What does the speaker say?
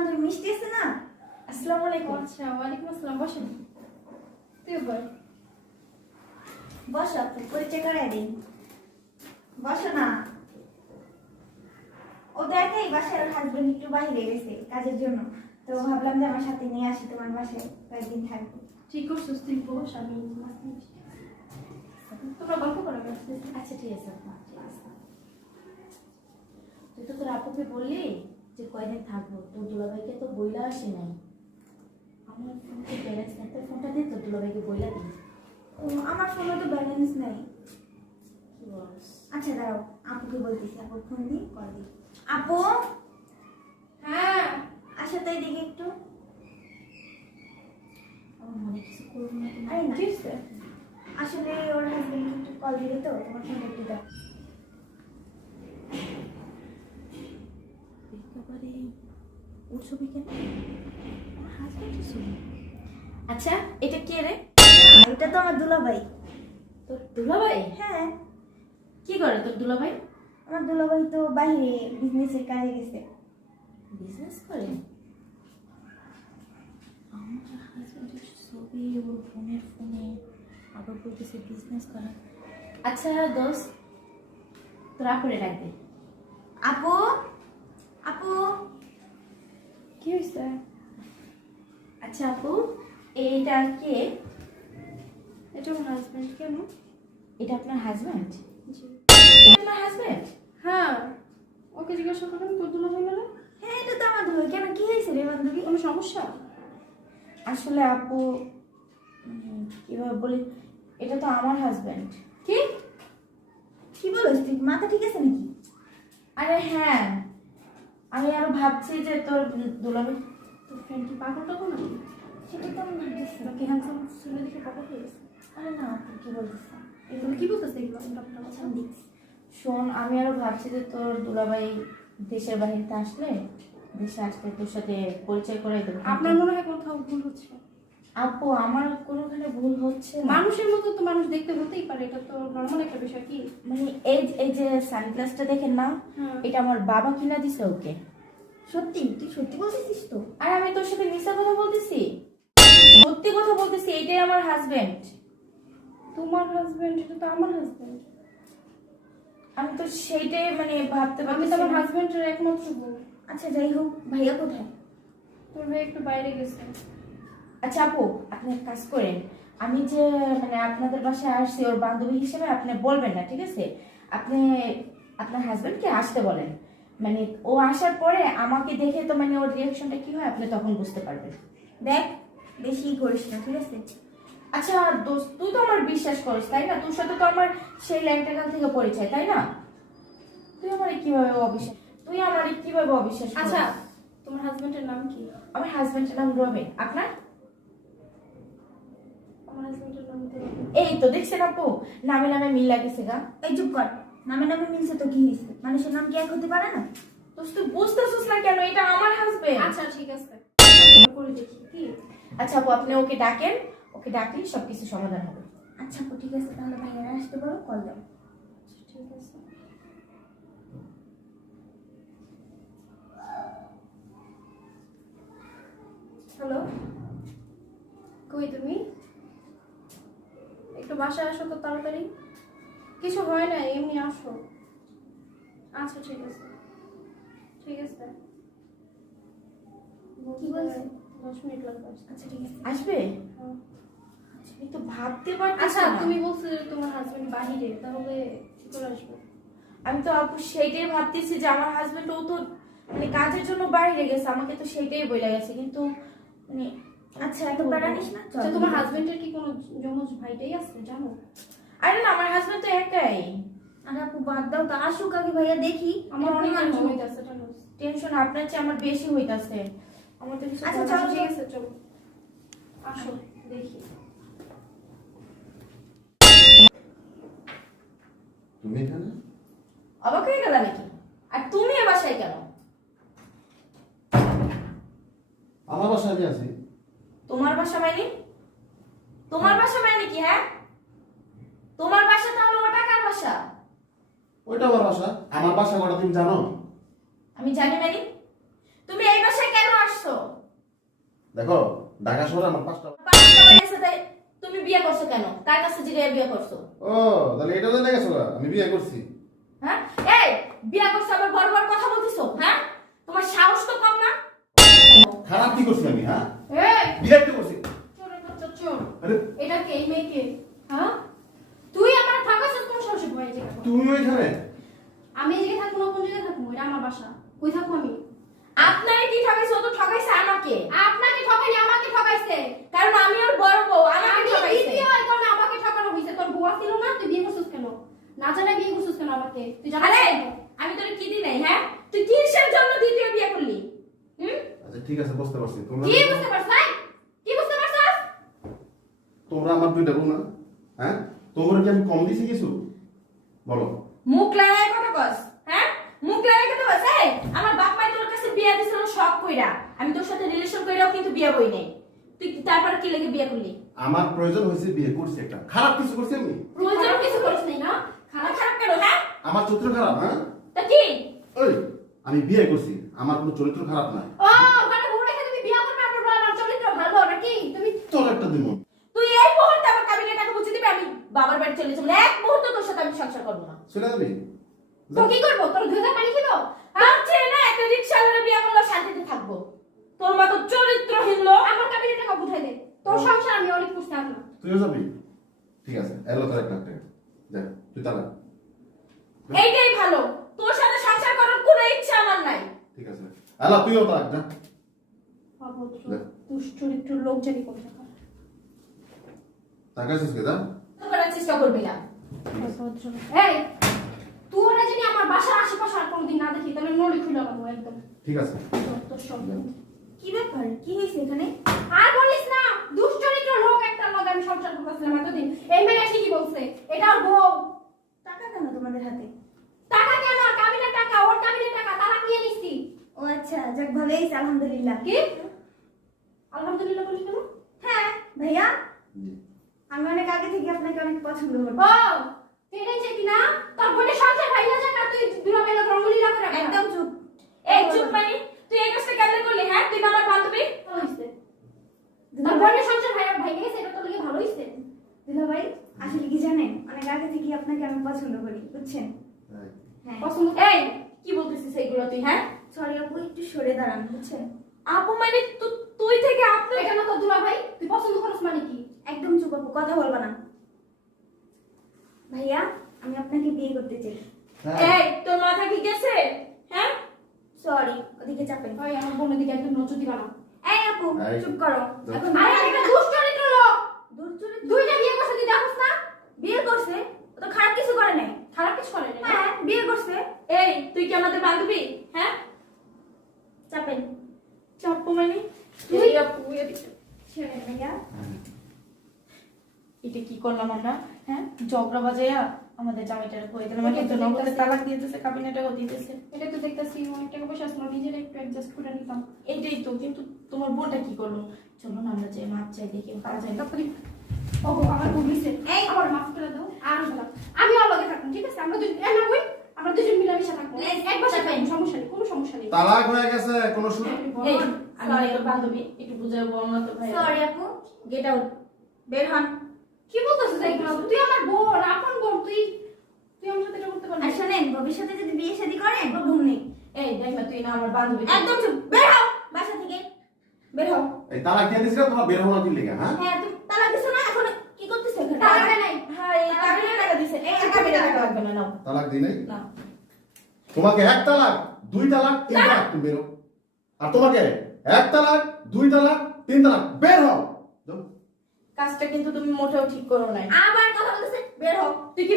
বান্ধবী মিষ্টি আছে না? আসসালামু আলাইকুম। আচ্ছা ওয়ালাইকুম আসসালাম বসেন। তুই বল। বসো আপু পরিচয় করাই দিন। বসো না। ও দেখেই বাসার হাজবেন্ড একটু বাইরে গেছে কাজের জন্য। তো ভাবলাম যে আমার সাথে নিয়ে আসি তোমার বাসায় কয়েকদিন থাকব। ঠিক করছিস তুই বস আমি। তোমরা গল্প করো আচ্ছা ঠিক আছে আপা, ঠিক আছে। তুই তো তোর আপুকে বললি যে কয়দিন থাকব? তোর দুলাভাইকে তো বইলা আসি নাই। আমার ফোনকে ব্যালেন্স নেই। তোর ফোনটা দে তোর দুলাভাইকে বইলা দিই ও, আমার ফোনে তো ব্যালেন্স নাই। কি বলস? আচ্ছা দাঁড়াও। আপুকে বলতেছি আপুর ফোন দিই কল দিই। আপু? হ্যাঁ। আসো তাই দেখি একটু। আমার মনে কিছু করব না আরে না। আসলে ওর হাজবেন্ড একটু কল দিলে তো তোমার ফোনটা একটু দাও। ওর ছবি কেন? ছবি আচ্ছা এটা কে রে? এটা তো আমার দুলাভাই। তোর দুলাভাই? হ্যাঁ। কি করে তোর দুলাভাই? আমার দুলাভাই তো বাইরে বিজনেসের কাজে গেছে। বিজনেস করে? আমার হাজব্যান্ডের ছবি ওর ফোনের ফোনে আবার বলতেছে বিজনেস করে। আচ্ছা দোস্ত তোরা করে রাখবে আপু? আপু? কি হয়েছে আচ্ছা আপু এইটা কে? এটা আমার হাজব্যান্ড কেন? এটা আপনার হাজব্যান্ড জি। আপনার হাজব্যান্ড হ্যাঁ ওকে জিজ্ঞাসা করেন তোর দুলা হয়ে গেল? হ্যাঁ এটা তো আমার দুলাভাই কেন কি হয়েছে রে বান্ধবী? কোনো সমস্যা? আসলে আপু কীভাবে বলি এটা তো আমার হাজব্যান্ড কি? কি বলিস তুই মাথা ঠিক আছে নাকি? আরে হ্যাঁ ভাবছি যে তোর দুলাভাই তোর ফ্রেন্ড কি পাগল টাগল নাকি? সেটা তো আমি ভাবতেছি হ্যান্ডসাম ছেলে দেখে পাগল হয়ে গেছে আরে না আপু কি বলতেছে তুমি কি বলতেছে এগুলো? পাল্টা আচ্ছা আমি দেখছি। শোন আমি আরও ভাবছি যে তোর দুলাভাই দেশের বাহিরতে আসলে দেশে আসলে তোর সাথে পরিচয় করে দেবো। আপনার মনে হয় কোথাও ভুল হচ্ছে? আপু আমার কোনোখানে ভুল হচ্ছে মানুষের মতো তো মানুষ দেখতে হতেই পারে এটা তো নর্মাল একটা বিষয় কি? মানে এই এই যে সানগ্লাসটা দেখেন না হ্যাঁ। এটা আমার বাবা কিনা দিছে ওকে। সত্যি তুই সত্যি বলতেছিস তো? আর আমি তোর সাথে মিথ্যা কথা বলতেছি। সত্যি কথা বলতেছি এটাই আমার হাজবেন্ড তোমার হাজবেন্ড এটা তো আমার হাজবেন্ড আমি তো সেইটাই মানে ভাবতে আমি তো আমার। হাজবেন্ডের একমাত্র বউ। আচ্ছা যাই হোক ভাইয়া কোথায়? তোর ভাই একটু বাইরে গেছে। আচ্ছা আপু আপনি এক কাজ করেন। আমি যে মানে আপনাদের বাসায় আসছি ওর বান্ধবী হিসেবে আপনি বলবেন না ঠিক আছে? আপনি আপনার হাজবেন্ডকে আসতে বলেন। মানে ও আসার পরে আমাকে দেখে তো মানে ওর রিয়াকশনটা কি হয় আপনি তখন বুঝতে পারবেন। দেখ বেশি করিস না ঠিক আছে? আচ্ছা দোস্ত তুই তো আমার বিশ্বাস করিস তাই না? তোর সাথে তো আমার সেই ল্যাংটাকাল থেকে পরিচয় তাই না? তুই আমার কীভাবে অবিশ্বাস তুই আমার কীভাবে অবিশ্বাস? আচ্ছা তোমার হাজবেন্ডের নাম কি? আমার হাজবেন্ডের নাম রবে আপনার? আমার হাজবেন্ডের নাম এই তো দেখছেন আপু? নামে নামে মিল লাগেছে গা। এই চুপ কর। নামে নামে মিলছে তো কি হয়েছে? মানুষের নাম কি এক হতে পারে না? দোস্ত তুই বুঝতেছিস না কেন? এটা আমার হাজবেন্ড আচ্ছা ঠিক আছে। করে দেখি কি? আচ্ছা আপু আপনি ওকে ডাকেন। ওকে ডাকলে সবকিছু সমাধান হবে। আচ্ছা আপু ঠিক আছে তাহলে ভাইয়ারা আসতে পারো কল দাও। আচ্ছা, ঠিক আছে। হ্যালো কই তুমি? একটু বাসায় আসো তো তাড়াতাড়ি। কিছু হয় না এমনি আসো। আচ্ছা ঠিক আছে। ঠিক আছে। কি বলছে? দশ মিনিট লাগবে আচ্ছা ঠিক আছে। আসবে? হ্যাঁ। আমি তো ভাবতে পারছি আচ্ছা তুমি বলছো যে তোমার হাজবেন্ড বাহিরে তাহলে কি করে আসবে? আমি তো আপু সেইটাই ভাবতেছি যে আমার হাজবেন্ড ও তো মানে কাজের জন্য বাইরে গেছে আমাকে তো সেইটাই বলে গেছে। কিন্তু মানে আচ্ছা এত প্যারা নিস না। আচ্ছা তোমার হাজবেন্ডের কি কোনো যমজ ভাইটাই আছে? জানো? আরে না আমার হাজবেন্ড তো একাই। আর আপু বাদ দাও তো আসুক আগে ভাইয়া দেখি। আমার অনেক টেনশন মানুষ। হইতাছে টেনশন আপনার চেয়ে আমার বেশি হইতাছে। আমার তো আচ্ছা, চলো, ঠিক আছে চলো। আসো দেখি। তুমি এখানে? অবাক হয়ে গেল নাকি? বাসা আমার তুমি জানো? আমি জানি মানে। তুমি এই বাসায় কেন আসছো? দেখো ঢাকা শহরে আমার পাঁচটা তুমি বিয়ে করছ কেন? তার কাছে জিরে বিয়ে করছ। ও তাহলে এটা জেনে গেছো? আমি বিয়ে করছি। হ্যাঁ? এই বিয়ে করছ আবার বড় বড় কথা বলতেছো হ্যাঁ? তোমার সাহস তো কম না। খারাপ কি করছি আমি হ্যাঁ? এই বিয়ে তো করছি চোরের বাচ্চা চোর আরে এটা কে এই মেয়েকে হ্যাঁ তুই আমার ঠাকাছিস কোন সাহসে ভয় জায়গা তুমি ওইখানে আমি এই জায়গায় থাকব না কোন জায়গায় থাকব এটা আমার বাসা কই থাকব আমি আপনারে কি ঠকাইছে ও তো ঠকাইছে আমাকে আপনাকে ঠকাইনি আমাকে ঠকাইছে কারণ আমি ওর বড় বউ আমাকে আমি ঠকাইছে দ্বিতীয় এই কারণে আমাকে ঠকানো হয়েছে তোর বুয়া ছিল না তুই বিয়ে করছিস কেন না জানাই বিয়ে করছিস কেন আমাকে তুই জানাই আরে আমি তোর কি দিই নাই হ্যাঁ তুই কিসের জন্য দ্বিতীয় বিয়ে করলি হুম আচ্ছা ঠিক আছে বুঝতে পারছি তোমরা কি বুঝতে পারছিস কি বুঝতে পারছিস তোমরা আমার দুইটা বোন না? হ্যাঁ? তোমরা কি আমি কম দিছি কিছু? বলো। মুখ লাগাই কথা কস? হ্যাঁ? মুখ লাগাই কথা কস? এই আমার বাপ মাই তোর কাছে বিয়ে দিছিল শখ কইরা। আমি তোর সাথে রিলেশন কইরাও কিন্তু বিয়ে বই নাই। তুই তারপর কি লাগে বিয়ে করলি? আমার প্রয়োজন হয়েছে বিয়ে করছি একটা। খারাপ কিছু করছি আমি? প্রয়োজন কিছু করিস নাই না? খারাপ খারাপ কেন হ্যাঁ? আমার চরিত্র খারাপ হ্যাঁ? তা কি? ওই আমি বিয়ে করছি। আমার কোনো চরিত্র খারাপ না ও মানে বউ রেখে তুমি বিয়ে করবে আর বলবে আমার চরিত্র ভালো নাকি তুমি তোর একটা দিন তুই এই মুহূর্তে আমার কাবিনের টাকা বুঝে দিবি আমি বাবার বাড়ি চলে যাব এক মুহূর্ত তোর সাথে আমি সংসার করব না চলে যাবি তো কি করব? তোর হাজার পানি খাব তোর ছেলে না একটা রিক্সাওয়ালা বিয়ে করলে শান্তিতে থাকব। তোর মতো চরিত্রহীন লোক। আমার কাবিনে টাকা উঠাই দে তোর সংসার আমি অনেক খুশি না। তুইও যাবি? ঠিক আছে এলো তোর এক লাখ টাকা যা তুই তালা। এইটাই ভালো। তোর সাথে সংসার করার কোনো ইচ্ছা আমার নাই। ঠিক আছে। এলো তুইও তালাক যা। অভদ্র। দুশ্চরিত্র লোক জানি কোন টাকা টাকা শেষ যা। তো করার চেষ্টা করবি না। এই তোরা যদি আমার বাসার আশেপাশে আর কোনোদিন না দেখি তাহলে নড়ি খুলে নেব একদম। ঠিক আছে। তোর সব কি ব্যাপার? কি হয়েছে এখানে? আর বলিস না দুশ্চরিত্র লোক একটা লোক আমি সংসার করতেছিলাম এতদিন। এই মেয়ে ঠিকই বলছে? এটা ওর বউ। টাকা কেন তোমাদের হাতে? টাকা কেন? আর কাবিনের টাকা ওর কাবিনের টাকা তারা নিয়ে নিচ্ছি ও আচ্ছা যাক ভালোই হয়েছে, আলহামদুলিল্লাহ। কি? আলহামদুলিল্লাহ বলিস কেন? হ্যাঁ ভাইয়া। আমি অনেক আগে থেকে আপনাকে অনেক পছন্দ করি ও! এটাই না তোর বোনের সংসার ভাইয়া যাক আর তুই দুলা বেলা করে রাখ। একদম চুপ। এই চুপ মানে তুই এই কাজটা কেন করলি হ্যাঁ? তুই আমার বান্ধবী? হইছে। তোর বোনের সংসার ভাইয়া ভাই গেছে? এটা তোর লাগে ভালো হইছে? দুলা ভাই আসলে কি জানেন? অনেক আগে থেকে আপনাকে আমি পছন্দ করি বুঝছেন? হ্যাঁ। হ্যাঁ। পছন্দ এই কি বলতেছিস এইগুলো তুই হ্যাঁ? সরি আপু একটু সরে দাঁড়ান বুঝছেন? আপু মানে তু- তুই থেকে আপনি এটা না তোর দুলা ভাই তুই পছন্দ করিস মানে কি? একদম চুপ আপু কথা বলব না। ভাইয়া আমি আপনাকে বিয়ে করতে চাই। হ্যাঁ। এই তোর মাথা কি গেছে হ্যাঁ? সরি ওদিকে চাপেন। ভাই আমার বোনের দিকে একদম নজর দিবা না এই আপু চুপ করো। এখন আরে একটা দুশ্চরিত্র লোক! দূর চলে দুইটা বিয়ে করছে তুই দেখোস না? বিয়ে করছে? ও তো খারাপ কিছু করে নাই। খারাপ কিছু করে না হ্যাঁ বিয়ে করছে। এই তুই কি আমাদের বান্ধবী? হ্যাঁ? চাপেন। চাপু মানে? তুই- এই আপু এদিকে। ছেড়ে ভাইয়া। এটা কি করলাম আমরা? হ্যাঁ? ঝগড়া বাজাইয়া আমাদের জামাইটারে কই দিলাম। আর কিন্তু নৌকাতে তালাক দিয়ে দিতেছে কাবিনেটাও দিতেছে। এটা তো দেখতেছি অনেক টাকা পয়সা আসলো নিজের একটু অ্যাডজাস্ট করে নিতাম এইটাই তো কিন্তু তোমার বোনটা কি করল? চলো না আমরা যাই মাপ চাই দেখি পাওয়া যায়। না তারপরে ও আমার বউ নিছে এই। আমার মাফ করে দাও আর ভালো। আমি ওর লগে থাকব ঠিক আছে? আমরা দুজন এ না কই আমরা দুজন মিলামিশা থাকব। এক বছর চাপেন। সমস্যা নেই কোনো সমস্যা নেই। তালাক হয়ে গেছে কোনো শুরু এই আমি. তোর বান্ধবী একটু বল না তো ভাই। সরি আপু। গেট আউট বের হন। কি বলতেছিস এইগুলো তুই আমার বোন আপন বোন তুই তুই আমার সাথে এটা করতে পারবি? আর শোনেন ভবিষ্যতে যদি বিয়ে শাদী করেন ঘুম নেই। এই দেখ না তুই না আমার বান্ধবী। একদম চুপ বের হও বাসা থেকে। বের হও। এই তালাক দিয়ে দিছিস তোমার বের হওয়া কি লেগে হ্যাঁ? হ্যাঁ তুমি তালাক দিছো না এখন কি করতেছো এখানে? টাকা নাই। হ্যাঁ এই কাবিনে টাকা দিছে। এই কাবিনে টাকা লাগবে। না নাও। তালাক দিই নাই? না। তোমাকে এক তালাক দুই তালাক তিন তালাক তুমি বেরো। আর তোমাকে এক তালাক দুই তালাক তিন তালাক বের হও। কাজটা কিন্তু তুমি মোটেও ঠিক করো নাই। আবার কথা বলতেছে বের হও। তুই কি